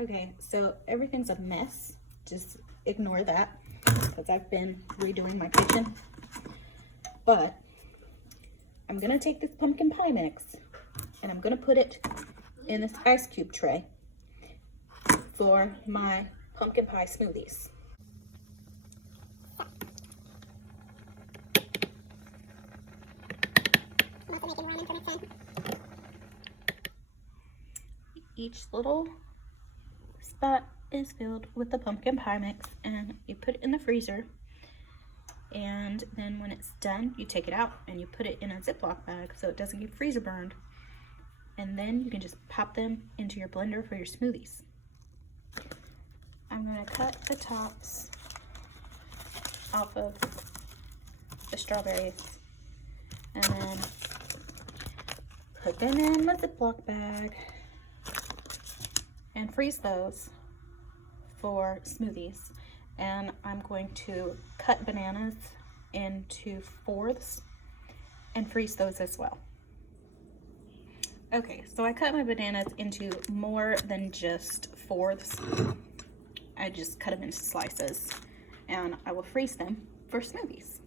Okay, so everything's a mess. Just ignore that because I've been redoing my kitchen. But I'm gonna take this pumpkin pie mix and I'm gonna put it in this ice cube tray for my pumpkin pie smoothies. Each little spot is filled with the pumpkin pie mix and you put it in the freezer, and then when it's done you take it out and you put it in a Ziploc bag so it doesn't get freezer burned, and then you can just pop them into your blender for your smoothies. I'm going to cut the tops off of the strawberries and then put them in my Ziploc bag and freeze those for smoothies. And I'm going to cut bananas into fourths and freeze those as well. Okay, so I cut my bananas into more than just fourths. I just cut them into slices and I will freeze them for smoothies.